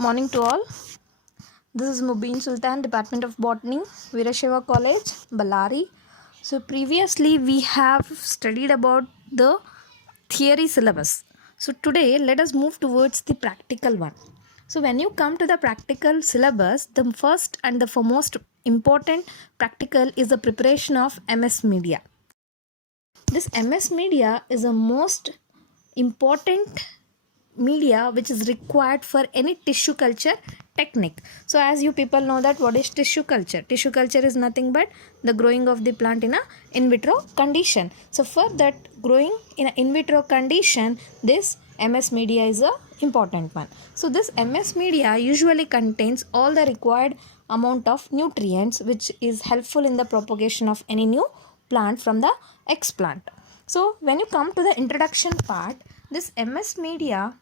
Morning to all. This is Mubin Sultan, Department of Botany, Veerashaiva College, Ballari. So previously we have studied about the theory syllabus. So today let us move towards the practical one. So when you come to the practical syllabus, the first and the foremost important practical is the preparation of MS Media. This MS Media is the most important media which is required for any tissue culture technique. So as you people know that what is tissue culture is nothing but the growing of the plant in a in vitro condition. So for that growing in a in vitro condition, this MS media is a important one. So this MS media usually contains all the required amount of nutrients which is helpful in the propagation of any new plant from the explant. So when you come to the introduction part, this MS media,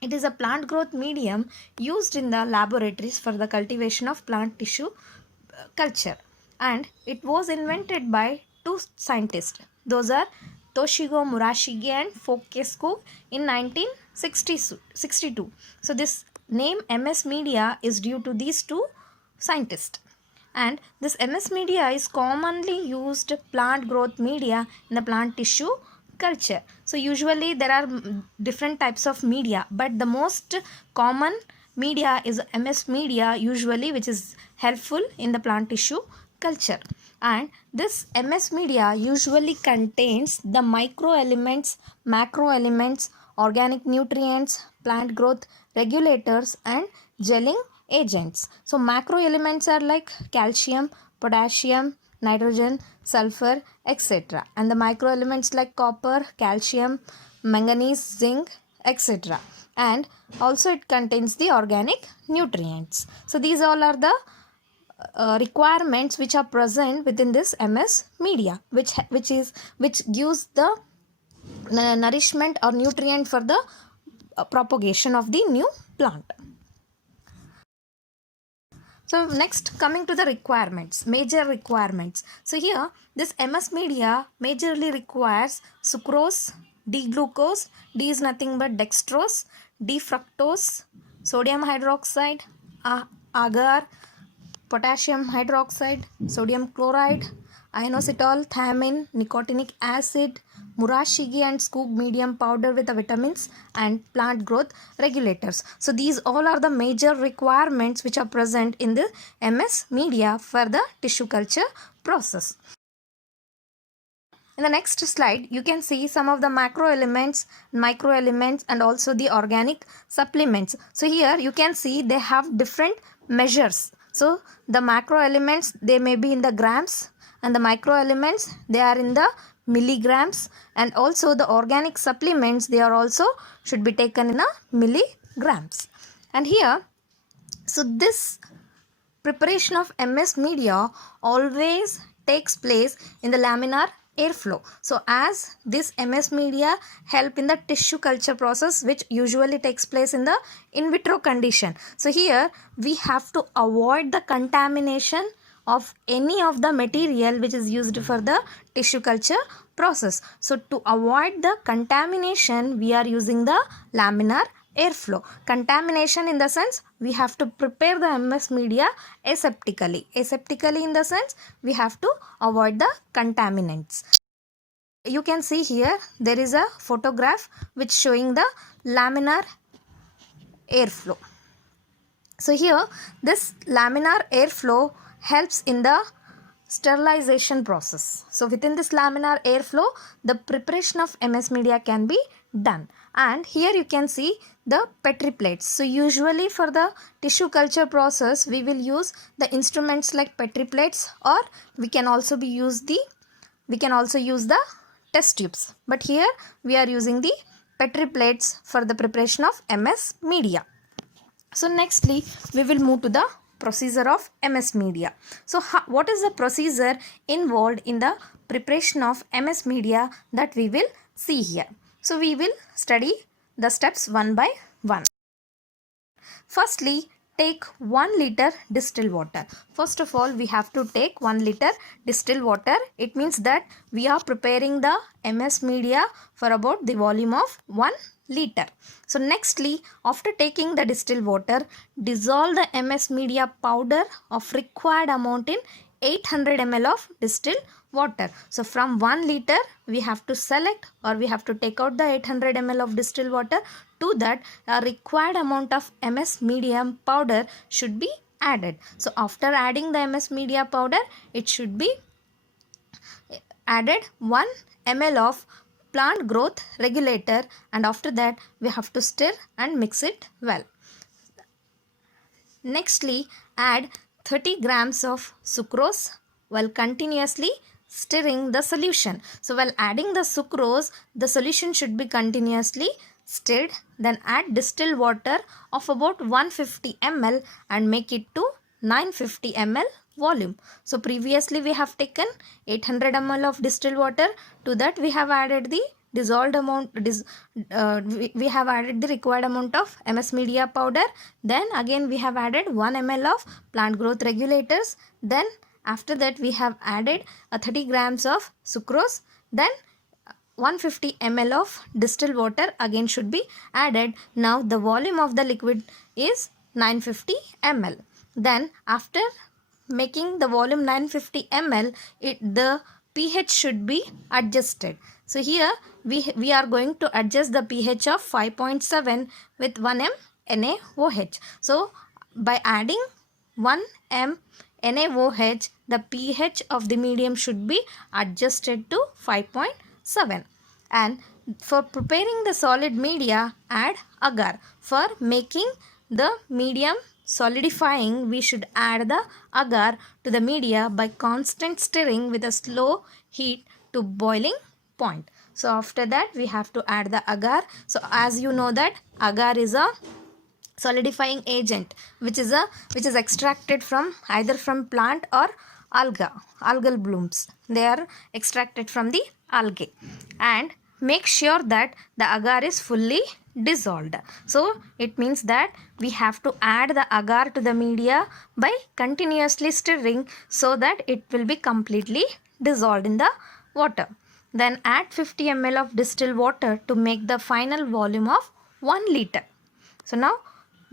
it is a plant growth medium used in the laboratories for the cultivation of plant tissue culture, and it was invented by two scientists. Those are Toshio Murashige and Fokesco in 1962. So this name MS media is due to these two scientists. And this MS media is commonly used plant growth media in the plant tissue culture. So usually there are different types of media, but the most common media is MS media usually, which is helpful in the plant tissue culture. And this MS media usually contains the micro elements, macro elements, organic nutrients, plant growth regulators and gelling agents. So macro elements are like calcium, potassium, nitrogen, sulfur, etc. And the micro elements like copper, calcium, manganese, zinc, etc. And also it contains the organic nutrients. So these all are the requirements which are present within this MS media, which gives the nourishment or nutrient for the propagation of the new plant. So next, coming to the requirements, major requirements. So here this MS media majorly requires sucrose, D-glucose, D is nothing but dextrose, D-fructose, sodium hydroxide, agar, potassium hydroxide, sodium chloride, inositol, thiamine, nicotinic acid, Murashige and Skoog medium powder with the vitamins and plant growth regulators. So these all are the major requirements which are present in the MS media for the tissue culture process. In the next slide, you can see some of the macro elements, micro elements and also the organic supplements. So here you can see they have different measures. So the macro elements, they may be in the grams, and the micro elements, they are in the milligrams, and also the organic supplements, they are also should be taken in a milligrams. And here, so this preparation of MS media always takes place in the laminar airflow. So as this MS media help in the tissue culture process, which usually takes place in the in vitro condition. So here we have to avoid the contamination of any of the material which is used for the tissue culture process. So to avoid the contamination, we are using the laminar airflow. Contamination in the sense we have to prepare the MS media aseptically. Aseptically in the sense we have to avoid the contaminants. You can see here there is a photograph which showing the laminar airflow. So here this laminar airflow helps in the sterilization process. So within this laminar airflow, the preparation of MS media can be done. And here you can see the Petri plates. So usually for the tissue culture process, we will use the instruments like Petri plates, or we can also use the test tubes. But here we are using the Petri plates for the preparation of MS media. So nextly, we will move to the procedure of MS media. So what is the procedure involved in the preparation of MS media that we will see here. So we will study the steps one by one. Firstly, take 1 liter distilled water. First of all, we have to take 1 liter distilled water. It means that we are preparing the MS media for about the volume of 1 liter. So nextly, after taking the distilled water, dissolve the MS media powder of required amount in 800 ml of distilled water. So from 1 liter we have to select, or we have to take out the 800 ml of distilled water. To that, a required amount of MS medium powder should be added. So after adding the MS media powder, it should be added 1 ml of plant growth regulator, and after that we have to stir and mix it well. Nextly, add 30 grams of sucrose while continuously stirring the solution. So while adding the sucrose, the solution should be continuously stirred. Then add distilled water of about 150 ml and make it to 950 ml volume. So previously we have taken 800 ml of distilled water. To that we have added the dissolved amount, we have added the required amount of MS media powder. Then again we have added 1 ml of plant growth regulators. Then after that we have added 30 grams of sucrose. Then 150 ml of distilled water again should be added. Now the volume of the liquid is 950 ml. Then after making the volume 950 ml, the pH should be adjusted. So here we are going to adjust the pH of 5.7 with 1 m NaOH. So by adding 1 m NaOH, the pH of the medium should be adjusted to 5.7. And for preparing the solid media, add agar. For making the medium solidifying, we should add the agar to the media by constant stirring with a slow heat to boiling point. So after that we have to add the agar. So as you know that agar is a solidifying agent which is extracted from either from plant or algal blooms. They are extracted from the algae. And make sure that the agar is fully dissolved. So it means that we have to add the agar to the media by continuously stirring so that it will be completely dissolved in the water. Then add 50 ml of distilled water to make the final volume of 1 liter. So now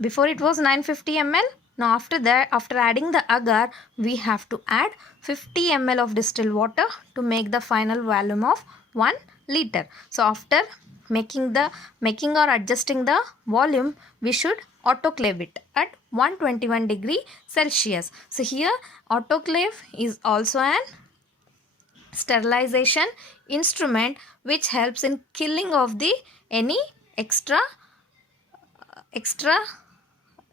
before it was 950 ml. Now after that, after adding the agar, we have to add 50 ml of distilled water to make the final volume of 1 liter. So after making or adjusting the volume, we should autoclave it at 121 degree Celsius. So here autoclave is also an sterilization instrument which helps in killing of the any extra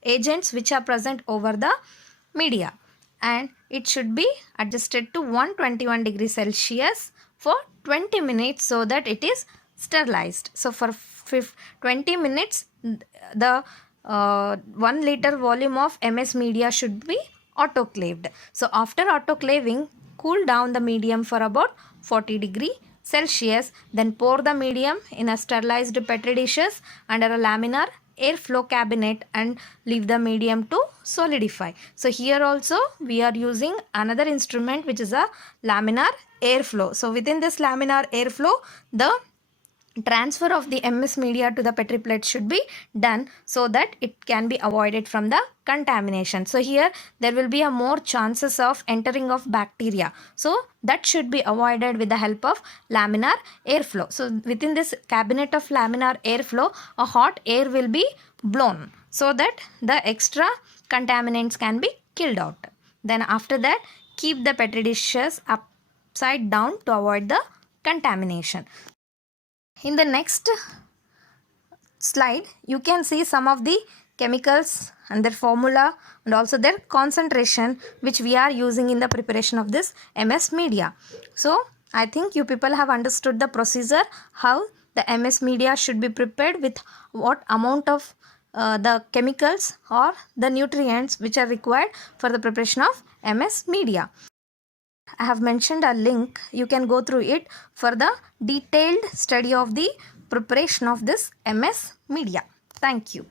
agents which are present over the media, and it should be adjusted to 121 degrees Celsius for 20 minutes so that it is sterilized. So for 20 minutes the 1 liter volume of MS media should be autoclaved. So after autoclaving, cool down the medium for about 40 degree Celsius. Then pour the medium in a sterilized petri dishes under a laminar airflow cabinet and leave the medium to solidify. So here also we are using another instrument which is a laminar airflow. So within this laminar airflow, the transfer of the MS media to the petri plate should be done so that it can be avoided from the contamination. So here there will be a more chances of entering of bacteria. So that should be avoided with the help of laminar airflow. So within this cabinet of laminar airflow, a hot air will be blown so that the extra contaminants can be killed out. Then after that, keep the petri dishes upside down to avoid the contamination. In the next slide, you can see some of the chemicals and their formula and also their concentration which we are using in the preparation of this MS media. So I think you people have understood the procedure, how the MS media should be prepared with what amount of the chemicals or the nutrients which are required for the preparation of MS media. I have mentioned a link. You can go through it for the detailed study of the preparation of this MS media. Thank you.